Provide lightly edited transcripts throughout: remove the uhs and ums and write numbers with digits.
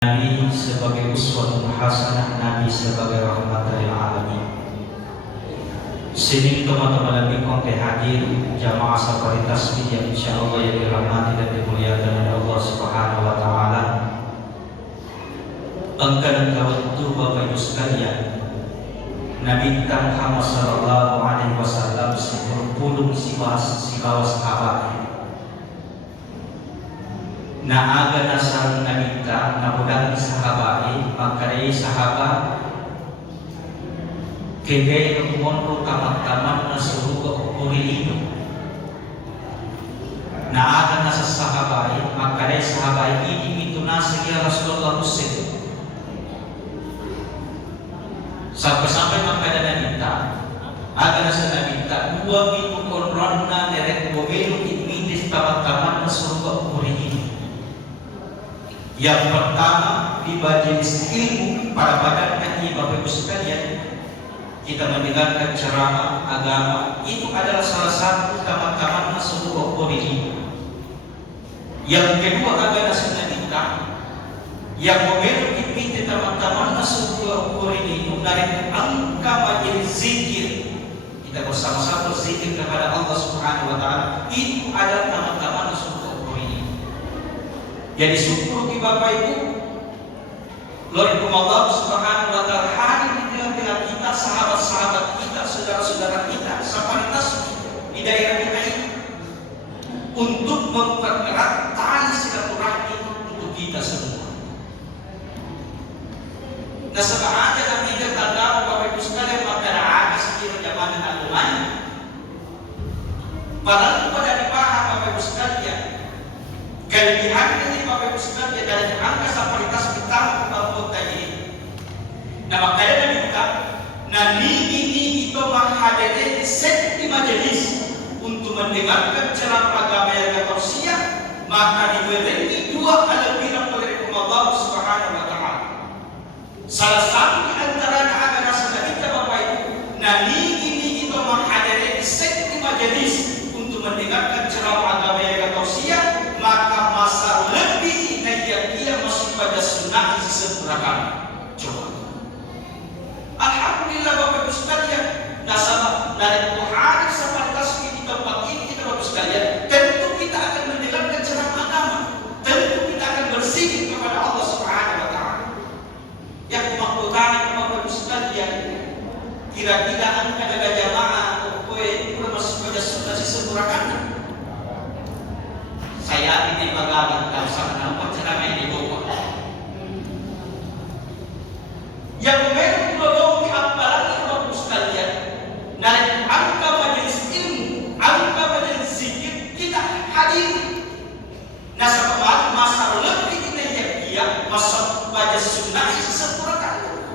Nabi sebagai uswatun hasanah, Nabi sebagai rahmat lil alamin. Sini teman-teman lebih konten hadir jamaah safari tasbih yang insyaallah yang dirahmati dan dimuliakan oleh Allah Subhanahu wa taala. Engkau itu Bapak Ibu sekalian, Nabi Muhammad sallallahu alaihi wasallam sepuluh siwa sahabat. Na aga nasal nabita nabudan sahabai makarai sahabat kegay ng mundo tamat-tamat na surugo urilino. Na aga nasa sahabai makarai sahabai ini itu nasa ya Rasulullah Hussein sampai makada nabita aga nasa nabita dua minggu konron na nerek bogelo imitis tamat-tamat na surugo urilino. Yang pertama di majelis ilmu pada badannya ini Bapak Ibu sekalian, kita mendengarkan ceramah agama itu adalah salah satu tamat-tamat sebuah origi. Yang kedua adalah sunnatika yang memiliki pintu tamat-tamat sebuah origi itu dari angka majelis zikir. Kita bersama-sama berzikir kepada Allah Subhanahu wa taala, itu adalah tamat-tamat sebuah. Jadi syukur di Bapak Ibu, Lord Allah Subhanahu wa taala hadir di tengah-tengah kita, sahabat-sahabat kita, saudara-saudara kita, saparitas di daerah kita ini untuk mempererat tali silaturahmi untuk kita semua. Nah, sebenarnya kami katakan Bapak Ibu sekalian maka ada sekiranya zaman aluman. Padahal pada dipaham Bapak Ibu sekalian. Kelebihan ini Bapak Ibu sekalian dari angka saparitas kita membangun ini. Nah makanya Nabi kita, ini itu menghadiri set di majelis untuk mendengarkan ceramah agama yang tausiah, maka diberi dua kelebihan oleh Allah Subhanahu wa taala. Salah satu di antaranya adalah sunnah kita Bapak Ibu. Ini itu menghadiri set di majelis untuk mendengarkan ceramah agama yang tausiah. Maka masa lebih dia masih pada sunnah disempurnakan. Coba. Alhamdulillah Bapak Ibu sekalian, nasabah dari Tuhan saparitas di tempat ini kita Bapak sekalian, tentu kita akan mendengarkan ceramah agama, tentu kita akan berzikir kepada Allah Subhanahu wa taala. Yang kumakutan Bapak Ibu sekalian, kira-kira angka jaga jamaah pokoknya masih pada sunnah disempurnakan. Saya ini bagaimana kalau sama nampak ceramah ini bawa. Yang memang dua apalagi Bapak sekalian, dari angka majelis ilmu, angka majelis zikir kita hadir. Nah, sebab masa lebih kita dia masa baca sunnah sempurnakan.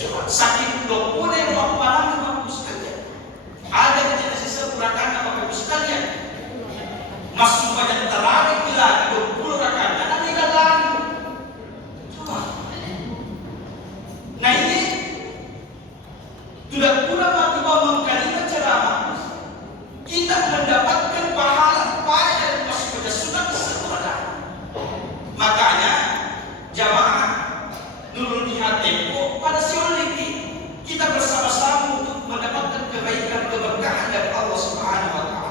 Cuma saking dokune apalagi Bapak sekalian, ada yang disempurnakan Bapak Ibu sekalian. Masuk pada terawih bila 20 rakaat dan tidak lagi. Coba. Nah ini sudah pula waktu mengkalimat ceramah, kita mendapatkan pahala pada masuk pada sunnah sempurna. Makanya jamaah nurul jihad tempo pada siang ini kita bersama-sama untuk mendapatkan kebaikan keberkahan dari Allah Subhanahu wa taala.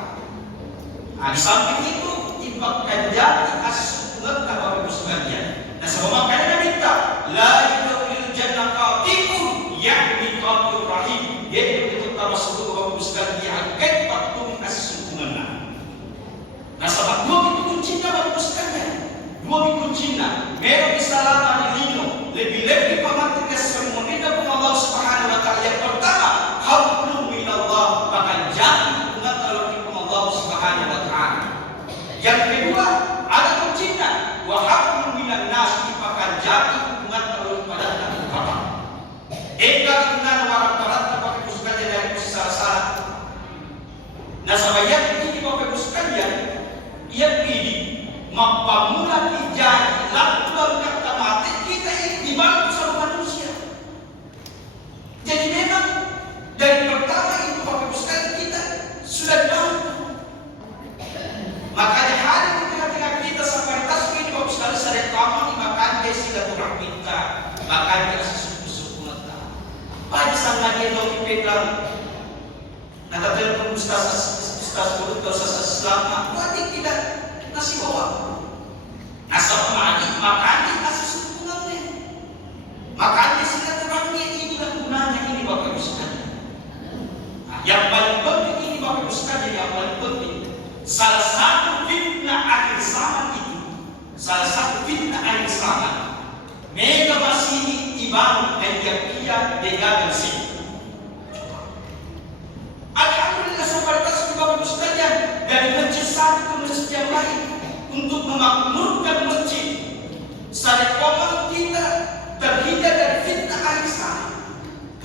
Nah, di samping itu impakkan jati as-sunnah Bapak Ibu sekalian. Nah, sebab makanya Nabi minta la yudkhilul jannah qatibun ya'ni qatir rahim. Yaitu kita masuk Bapak Ibu sekalian akan patung as-sunnah. Nah, sebab dua itu kuncinya Bapak Ibu sekalian. Dua itu kuncinya. Mereka disalama di lino. Lebih-lebih pamati kesemuanya pun Allah Subhanahu wa taala. Yang pertama, hablum minallah, maka jati hubungan Allah Subhanahu wa taala. Yang kedua, ada kuncinya wa hablum minan nas, maka jati hubungan pada Bapak. Eka dengan warat-warat Bapak Ibu sekalian dari salah-salah. Nah, sahabat ini Bapak Ibu sekalian, ia pilih mapamula dijadi lakukan kata mati sama mega masih ibang ay yakia degagan sih. Alhamdulillah seperti Bapak Ibu sekalian, dari masjid satu ke masjid yang lain untuk memakmurkan masjid. Sarekoman kita terhindar dari fitnah ahli sana.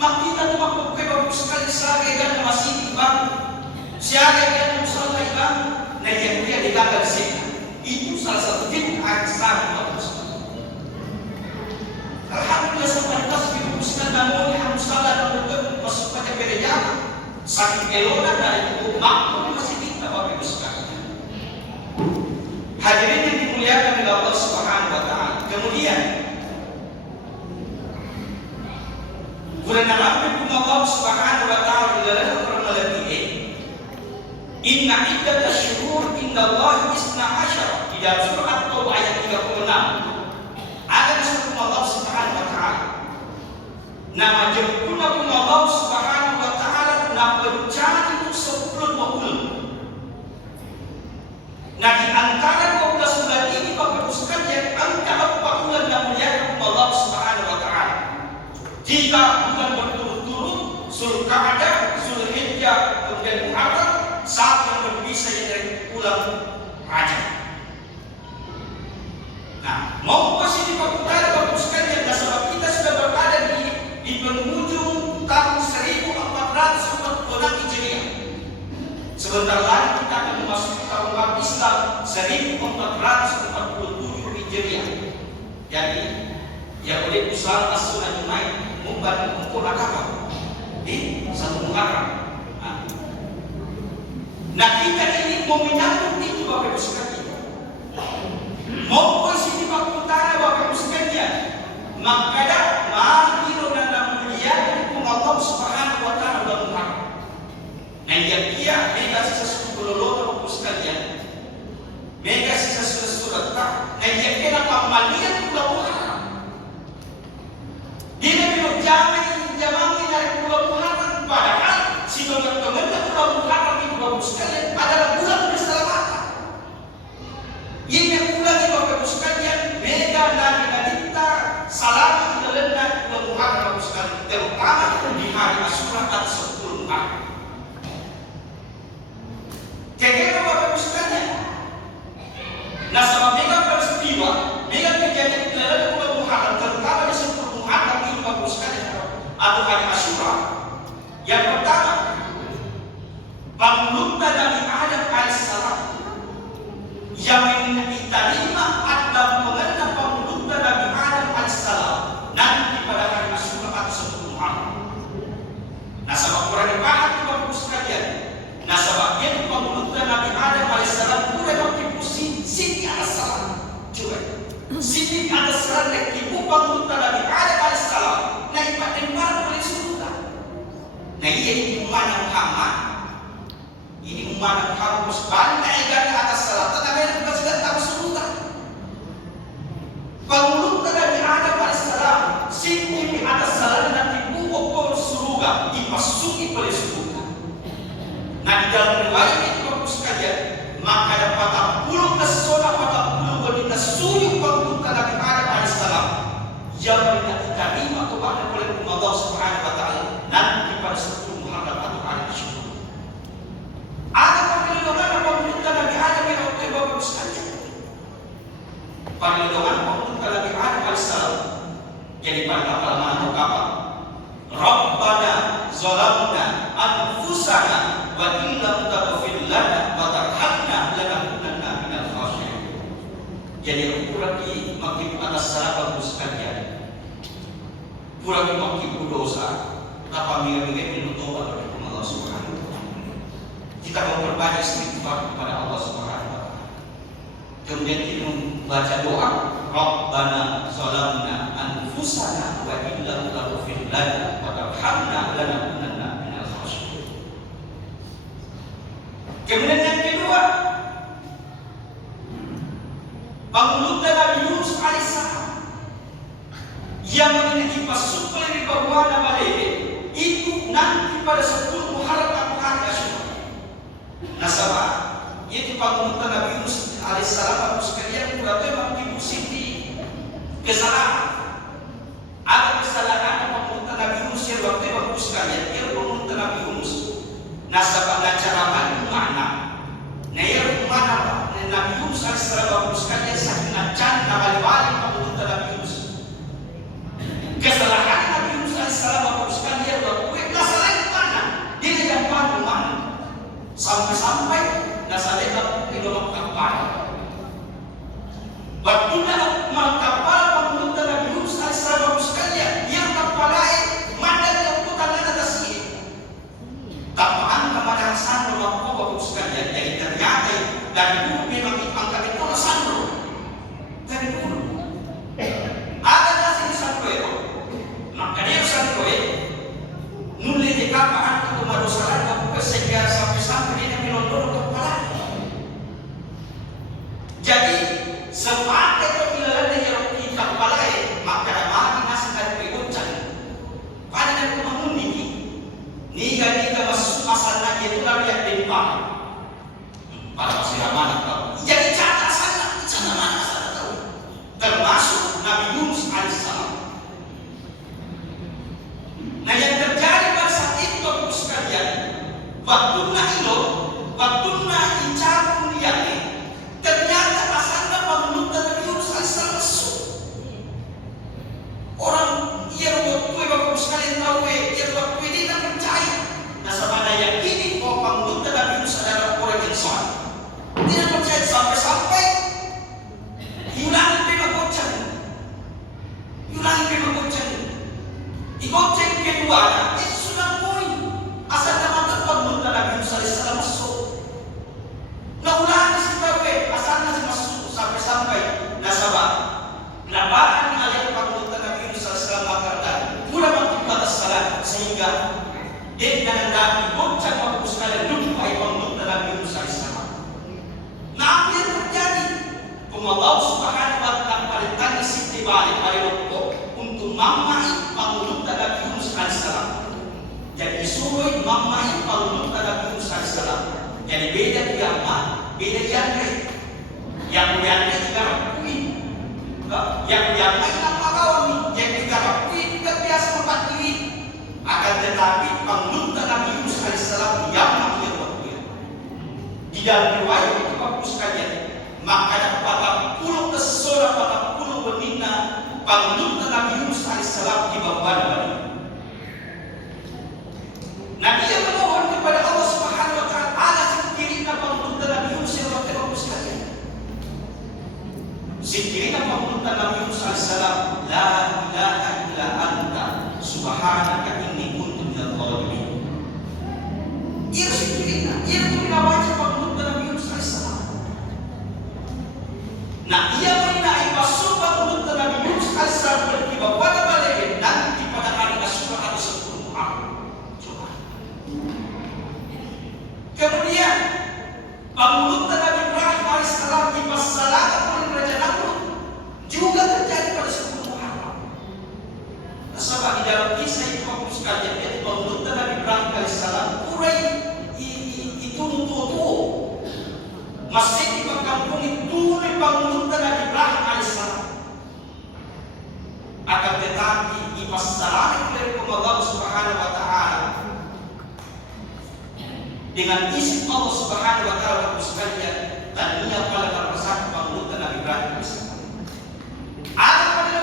Maka kita memakmurkan Bapak Ibu sekalian sebagai dan masih ibang, sebagai dan musola ibang, nah yakia degagan sih. Itu salah satu fitnah ahli sana. Alhamdulillah sampai tasbih musnad namun hamsalah dan betul masuk pada gereja saking elona dari itu makmur masih kita Bapak Ibu sekalian. Hadirin yang dimuliakan oleh Allah Subhanahu wa taala. Kemudian Qur'an Allah Subhanahu wa taala dalam Quran al-Karim inna iddatash syuhur indallahi 12 di dalam surah At-Taubah ayat 36. Ada disebut Allah Subhanahu wa taala. Nama jemputnya Allah Subhanahu wa taala na bencana itu 10 bulan. Nah di antara 12 bulan ini Bapak Ibu sekalian angka 4 bulan yang mulia Allah Subhanahu wa taala. 3 bulan berturut-turut Zulqa'dah, Zulhijjah, kemudian Muharram, saat yang berpisah dari bulan Rajab. Nah, mau ke sini Bapak Ibu sekalian, dan sebab kita sudah berada di penghujung tahun 1446 Hijriah. Sebentar lagi kita akan memasuki tahun baru Islam 1447 Hijriah. Jadi, ya boleh usaha as-sunnah Jumaid mengumpul agama di satu Muharram. Nah, kita ini mau menyambut itu Bapak Ibu sekalian. Mau sini Bapak Utara Bapak Ibu sekalian, maka mahiru dan mulia Allah Subhanahu wa taala dalam Muharram. Nah yang dia mega sisa sudah Bapak Ibu sekalian, mega sisa surat. Nah yang kena pamalian bulan Muharram. Dia belum jamin dari bulan Muharram, padahal si teman-teman bulan Muharram itu Bapak Ibu sekalian adalah bulan keselamatan. Ini bulan yang Bapak Ibu sekalian mega Nabi Nadita salam di dalam bulan Muharram Bapak Ibu sekalian, terutama di hari Asyura atau 10 Muharram. Kira-kira Bapak Ibu sekalian, nah sama mega peristiwa, mega kejadian di dalam bulan Muharram, terutama di 10 Muharram ini Bapak Ibu sekalian atau hari Asyura. Yang pertama, pembunuhan Nabi Adam alaihissalam yang diterima Adam mengenai pembunuhan Nabi Adam alaihissalam nanti pada hari Asyura atau 10 Muharram. Nah sebab Quran dibahas Bapak Ibu sekalian. Nah sebabnya pembunuhan Nabi Adam alaihissalam boleh bertipu Siti alaihissalam. Coba Siti alaihissalam yang tipu pembunuhan Nabi Adam alaihissalam. Nah ibadah boleh surga. Nah ini mana Muhammad? Ini umat harus banyak dari atas salah. Tetapi kita sudah tahu surga. Pembunuhan Nabi Adam alaihissalam, Siti di atas salah nanti buku surga, dimasuki oleh surga. Nah di dalam riwayat itu Bapak sekalian, maka ada 40 pesona 40 wanita suyuk pembunuhan Nabi Adam alaihissalam yang diterima kepada oleh Allah Subhanahu wa taala nanti pada 10 Muharram atau hari Asyura. Ada perlindungan pembunuhan Nabi Adam yang waktu Bapak sekalian. Perlindungan pembunuhan Nabi Adam alaihissalam. Jadi pada kapal mana kapal? Rabbana zalamna anfusana wa in lam taghfir lana wa tarhamna lanakunanna minal khasirin. Jadi kurang makin atas salah Bapak sekalian. Kurang makin dosa. Apa minggu-minggu menutup oleh Allah Subhanahu wa taala. Kita memperbanyak istighfar kepada Allah Subhanahu wa taala. Kemudian kita membaca doa, Rabbana zalamna anfusana wa in lam taghfir lana wa tarhamna lanakunanna minal khasirin. Kemudian yang kedua, pembunuhan Nabi Yunus alaihissalam yang memiliki pasukan di bawah nama Lewi itu nanti pada 10 Muharram atau hari Asyura. Nasabah itu pembunuhan Nabi Yunus alaihissalam Bapak sekalian berarti memang ibu Siti Kesalahan. Ada kesalahan pemerintah Nabi Yunus yang waktu bagus sekalian. Ia pemerintah Nabi Yunus. Nasabah dan caraman mana? Nah ia mana? Nabi Yunus alaihissalam bagus sekalian saking nacan wali-wali pemerintah Nabi Yunus. Kesalahan Nabi Yunus alaihissalam bagus sekalian waktu kesalahan mana? Dia yang mana? Sampai-sampai nasaleh di dalam kapal. Waktu kapal pemerintah Nabi Yunus alaihissalam bagus sekalian yang kapal lain mana yang putar atas ini. Kapal kepada Sandro waktu bagus sekalian. Jadi ternyata dari dulu memang angkat itu Sandro. Dari dulu ada nasi di Sandro itu. Maka dia Sandro itu nulis di kapal itu madosaran waktu sehingga sampai dia melondor kepala. Jadi sepakai kebilaan yang kita balai maka mari nasi dari peguncan pada dan kemangun ni kita masuk masalah itu lalu yang dipang pada masih amanah tahu. Jadi cara mana sana tahu termasuk Nabi Yunus alaihissalam. Nah yang terjadi pada saat itu sekalian waktu incar kuliahnya ternyata asalnya pemerintah Nabi Yunus alaihissalam masuk. Orang ia waktu bagus sekalian tahu ia waktu ini tak percaya. Nah sama ada yakini bahwa pemerintah Nabi Yunus adalah orang yang soleh. Tidak percaya sampai hilang bocah. Ikut cek kedua itu sudah poin. Asal nama pemerintah Nabi Yunus alaihissalam masuk. Nah ulang disebabkan asalnya masuk sampai nasabah. Labaran alih pemerintah Nabi Yunus alaihissalam makardan mula mengikuti salat sehingga dia dan Nabi bocah bagus sekalian jumpai pemerintah Nabi Yunus alaihissalam. Nah apa yang terjadi? Allah Subhanahu wa taala perintahkan Siti balik pada waktu untuk mamai pemerintah Nabi Yunus alaihissalam. Jadi disuruh mamai pemerintah Nabi Yunus alaihissalam. Jadi beda kiamat, beda genre. Yang genre digarapui, yang genre nama kawan, yang digarapui tidak biasa tempat ini. Akan tetapi pemerintah Nabi Yunus alaihissalam yang mengakhir waktu di dalam riwayat itu bagus sekalian. Maka pada puluh kesora pada puluh benina pemerintah Nabi Yunus alaihissalam di bawah. Nabi yang memohon kepada Allah Subhanahu wa taala ala sekiranya pemerintah Nabi Yunus yang waktu bagus sekalian. Sekiranya pemerintah Nabi Yunus alaihissalam la ilaha illa anta subhanaka inni kuntu minadh dhalimin. Ia sekiranya ia menawar pemerintah Nabi Yunus alaihissalam. Nah, ia mengenai masuk pemerintah Nabi Yunus alaihissalam berkibar pada balik nanti pada hari Asyura atau 10 Muharram. Coba. Kemudian pemerintah Nabi Ibrahim alaihissalam dipersalahkan oleh Raja Namrud juga terjadi pada 10 Muharram. Sebab di dalam kisah itu bagus sekalian yaitu pemerintah Nabi Ibrahim alaihissalam itu tuh masjid di kampung itu pemerintah Nabi Ibrahim alaihissalam. Akan tetapi dipasalkan oleh Allah Subhanahu wa taala dengan izin Allah Subhanahu wa taala sekalian tadinya pada persatu pemerintah Nabi Ibrahim alaihissalam. Ada pada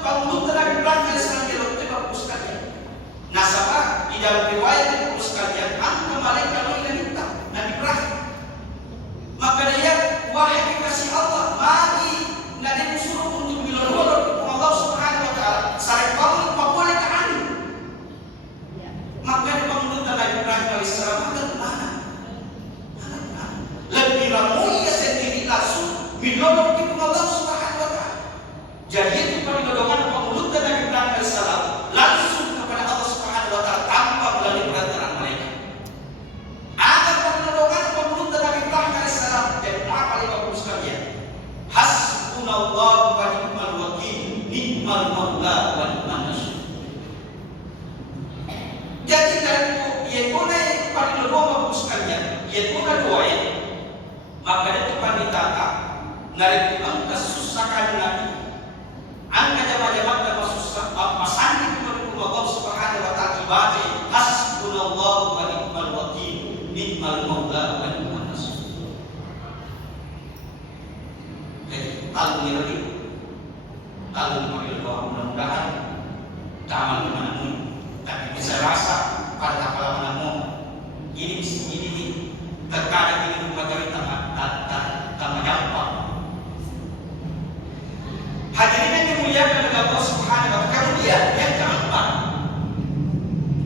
pemerintah Nabi Ibrahim alaihissalam yang waktu sekalian. Nasabah di dalam riwayat itu sekalian angka malaikat minta Nabi Ibrahim. Maka dia wahai kekasih Allah mari Nabi disuruh untuk bilolor Allah Subhanahu wa taala saya bangun boleh ke ani. Maka dia pemerintah Nabi Ibrahim alaihissalam mana? Lebih ramai ya sendiri langsung bilolor ke Allah Subhanahu wa taala. Jadi itu perlindungan pemerintah Nabi Ibrahim alaihissalam langsung kepada Allah Subhanahu wa taala tanpa melalui perantaraan mereka. Ada perlindungan pemerintah Nabi Ibrahim alaihissalam dan apa yang bagus sekalian. Hasbunallahu wa ni'mal wakil, ni'mal maula wa ni'man nasir. Jadi dari itu boleh perlindungan bagus sekalian. Itu doa maka itu panditata dari angka susahkan Nabi lalu memanggil doa, mudah-mudahan taman menemukan, tapi bisa rasa pada kalau menemukan ini terkadang ini bukan dari tak menyampah. Hadirin yang dimuliakan oleh Allah Subhanahu wa Ta'ala. Kemudian yang keempat,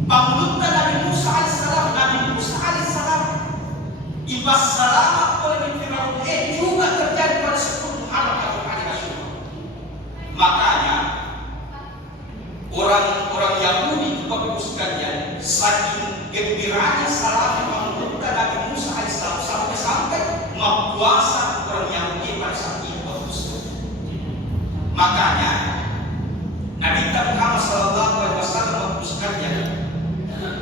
pemulutan Nabi Musa alaihissalam. Nabi Musa alaihissalam ibas selamat oleh Firaun juga terjadi pada 10 Muharram atau hari Asyura. Makanya orang Yahudi Bapak sekalian saking gembiranya salam pemulutan Nabi Musa alaihissalam sampai mempuasa orang Yahudi pada saat itu. Makanya Nabi Muhammad sallallahu alaihi wasallam memutuskannya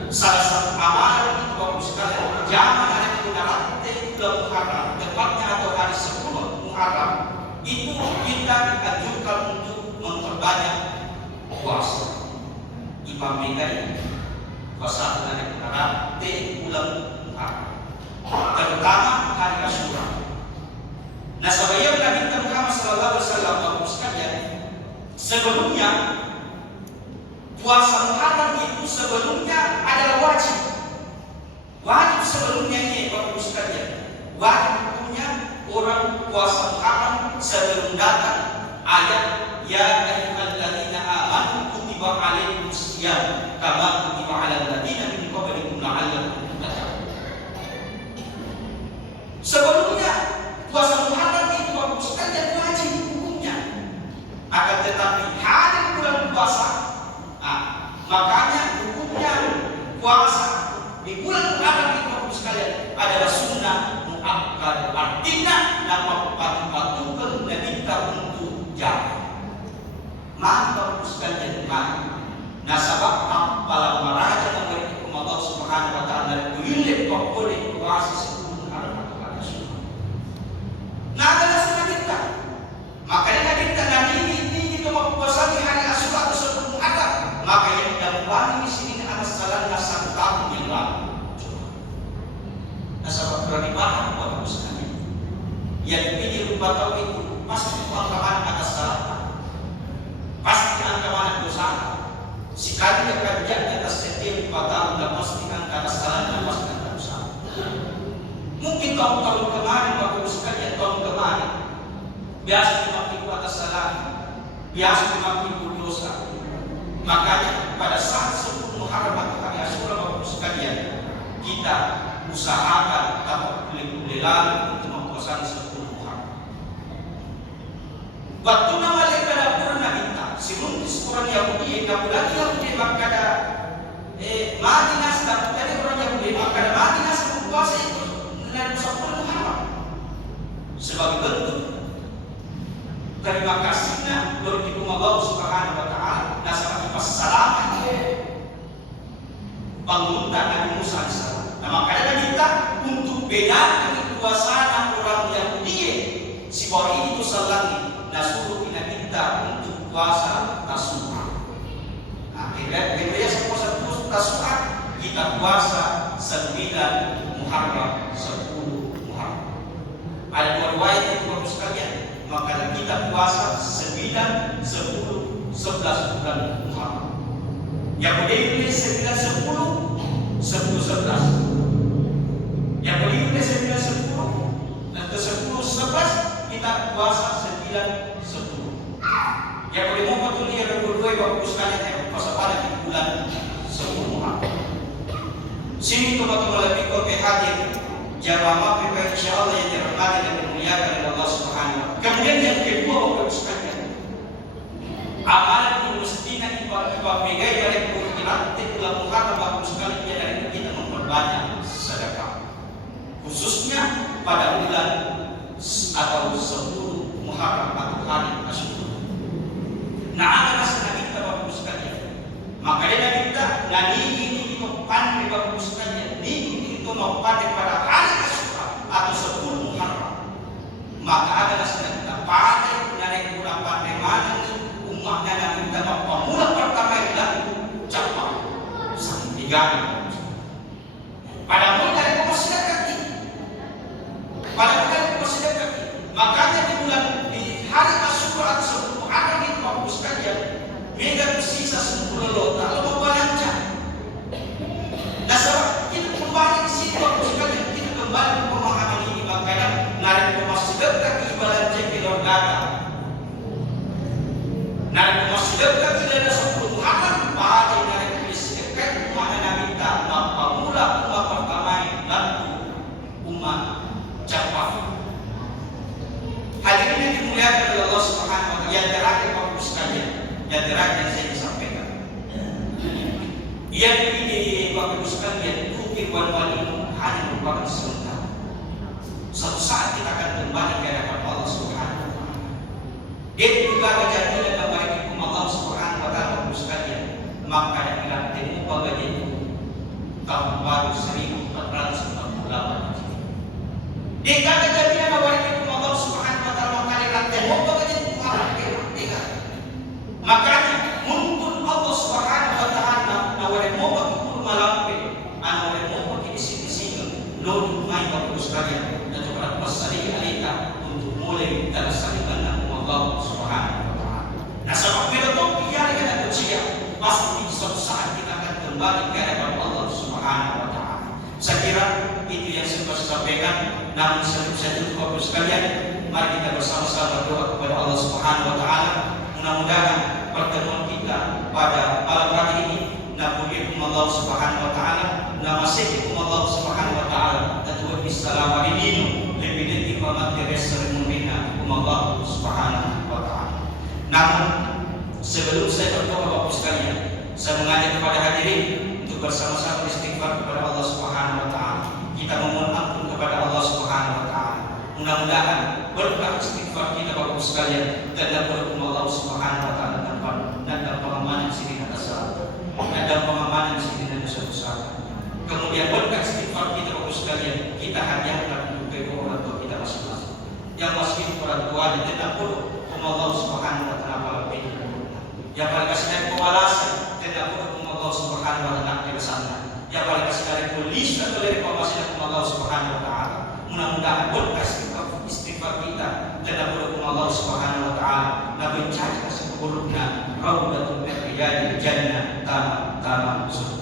salah satu amalan itu memutuskannya jangan ada kendaraan bulan Muharram tepatnya atau hari 10 Muharram itu kita dianjurkan untuk memperbanyak puasa. Imam Mekari puasa ada kendaraan bulan Muharram terutama hari Asyura. Nah, sebagai Nabi Muhammad sallallahu alaihi wasallam sekalian, sebelumnya puasa Muharram itu sebelumnya adalah wajib. Wajib sebelumnya ini Bapak sekalian. Wajib hukumnya orang puasa Muharram sebelum datang ayat ya ayyuhalladzina amanu kutiba alaikumusiyam kama kutiba alal ladzina min qablikum la'allakum tattaqun. Sebelumnya puasa Muharram itu Bapak sekalian wajib hukumnya. Akan tetapi hari bulan puasa, makanya hukumnya puasa di bulan Muharram itu Bapak sekalian adalah sunnah muakkad. Artinya nama patu-patukan Nabi kita untuk jalan. Mari Bapak sekalian mari. Nah sebab apalah maraja memberi hukum Allah Subhanahu wa Ta'ala dari kuilip boleh puasa 10 Muharram atau hari Asyura. Nah adalah sunnah kita. Makanya kita nanti ini kita mempuasai hari Asyura atau 10 Muharram. Maka yang didapati di sini adalah salahnya 1 tahun yang lalu. Nah sebab berani banget Bapak sekalian. Yang dipilih 4 tahun itu pasti angkaman atas salah. Pasti angkaman dosa. Sekali kerja atas setiap 4 tahun dan pasti angkaman salah dan pasti angkaman dosa. Mungkin tahun-tahun kemarin Bapak sekalian tahun kemarin biasa dimaklum atas salah, biasa dimaklum dosa. Makanya pada saat 10 Muharram atau hari Asyura Bapak sekalian kita usahakan dapat boleh-boleh untuk mempuasai 10 Muharram. Waktu nama mereka pernah minta sebelum orang Yahudi kabulan Yahudi maka ada Madinah sedang dari orang Yahudi maka ada Madinah sebelum puasa itu dan 10 Muharram sebagai bentuk terima kasihnya berhukum Allah Subhanahu wa Ta'ala. Nah sebagai persalaman pengundang Nabi Musa alaihissalam. Nah makanya kita untuk bedakan puasa orang Yahudi si bori itu salangi. Nah suruh kita untuk puasa Tasu'a. Nah kita puasa Tasu'a kita puasa 9 Muharram 10 Muharram. Ada 2 riwayat itu Bapak sekalian. Maka kita puasa 9, 10, 11 bulan Muharram. Yang boleh 9, 10, 10, 11. Yang boleh 9, 10, dan 10, 11 kita puasa 9, 10. Yang boleh mau betul yang kedua Bapak sekalian yang puasa pada di bulan 10 Muharram. Sini teman-teman lebih ke hadir jamaah kita insyaallah yang dirahmati dan dimuliakan oleh Allah Subhanahu wa Ta'ala. Kemudian yang kedua Bapak sekalian, amalan yang mestinya dipakai dari kemudian bulan Muharram Bapak sekalian dari kita memperbanyak sedekah, khususnya pada bulan atau 10 Muharram atau hari Asyura. Nah, ada sedekah kita Bapak sekalian. Makanya kita nani ini itu pandai Bapak sekalian, ini itu mau pandai pada hari Asyura atau 10 Muharram. Maka adalah sedang kita pandai dari kurang pandai mana umatnya dan kita pemula pertama yang capai sampai 3. Pada mulai dari sedekah ini, pada mulai dari sedekah ini, makanya di hari Asyura atau 10 Muharram itu berlota lalu membalanca. Nah, sebab kita kembali ke sini waktu sekalian kita kembali ke pemahaman ini makanya narik pemasudek kaki balanca kilor data. Narik pemasudek kaki dana sepuluh Muhammad pada narik pemasudek mana nabi tak mampu mula umat pertama bantu umat capai. Hadirin yang dimuliakan oleh Allah Subhanahu wa taala, yang terakhir Bapak sekalian, yang terakhir saya disampaikan. Yang ini Bapak sekalian, mungkin wali hanya merupakan sementara. Suatu saat kita akan kembali ke hadapan Allah Subhanahu wa taala. Dia juga kejadian yang baik hukum Allah Subhanahu wa taala Bapak sekalian. Maka yang bilang temu bagi tahun baru 1448. Dia kejadian yang baik hukum Allah Subhanahu wa taala makanya temu bagi orang kita. Makanya mumpun Allah Subhanahu wa taala nawari mo pagpupul malampi nawari mo pag-isip-isip no may Bapak sekalian na tukarang pasali alita untuk mulai talasaliman ng Allah Subhanahu wa taala. Nasa pagpilotong kiyari ka na siya pasti suatu saat kita akan kembali ke hadapan Allah Subhanahu wa taala. Saya kira itu yang saya sampaikan. Namun satu Bapak sekalian, mari kita bersama-sama berdoa kepada Allah Subhanahu wa taala. Mudah-mudahan pertemuan kita pada malam hari ini nabulikum Allah Subhanahu wa taala, namasikum Allah Subhanahu wa taala, atwa bisalamu alaikum lebih pamat teresre mumina Allah Subhanahu wa taala. Namun sebelum saya berdoa Bapak sekalian, saya mengajak kepada hadirin untuk bersama-sama istighfar kepada Allah Subhanahu wa taala. Kita memohon ampun kepada Allah Subhanahu wa taala. Mudah-mudahan berkah istighfar kita Bapak sekalian dan berhukum Allah Subhanahu wa taala dan pengamanan sini atas dan pengamanan sini dan dosa-dosa. Kemudian berkah istighfar kita Bapak sekalian kita hadiahkan untuk kedua orang tua kita masing-masing. Yang masih orang tua dan tidak perlu Allah Subhanahu wa taala pilih. Yang paling kasih dari pembalasan tidak perlu Allah Subhanahu wa taala di sana. Yang paling kasih dari polis atau dari pembalasan Allah Subhanahu wa taala. Mudah-mudahan berkah istighfar kita tidak perlu Allah Subhanahu wa taala. Nabi cari kasih burukna raudatul riyadil jannah taman surga.